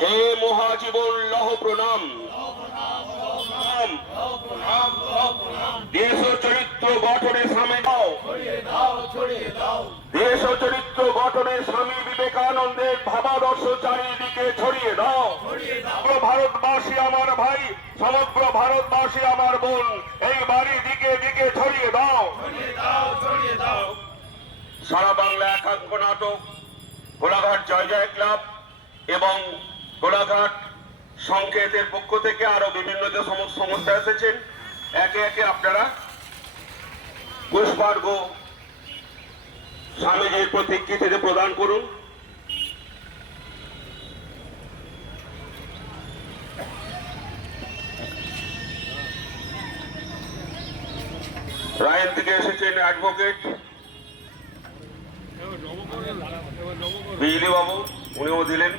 হে মহাজীবন লহ প্রণাম। দেশ চরিত্র গঠনে স্বামী দাও। দেশ চরিত্র গঠনে স্বামী বিবেকানন্দের ভাবাদর্শ চারিদিকে ছড়িয়ে দাও। ভারতবাসী আমার ভাই, সমগ্র ভারতবাসী আমার বোন, এই বাড়ি দিকে দিকে ছড়িয়ে দাও। সারা বাংলা একাঙ্ক নাটক গোলাঘাট জয় জয় ক্লাব এবং গোলাঘাট সংকেতের পক্ষ থেকে আরও বিভিন্ন যে সমস্ত সংস্থা এসেছেন একে একে আপনারা পুষ্পার্ঘ স্বামীজির প্রতিকৃতিতে প্রদান করুন। রায়ের থেকে এসেছেন অ্যাডভোকেট বিজলি বাবু উনিও দিলেন।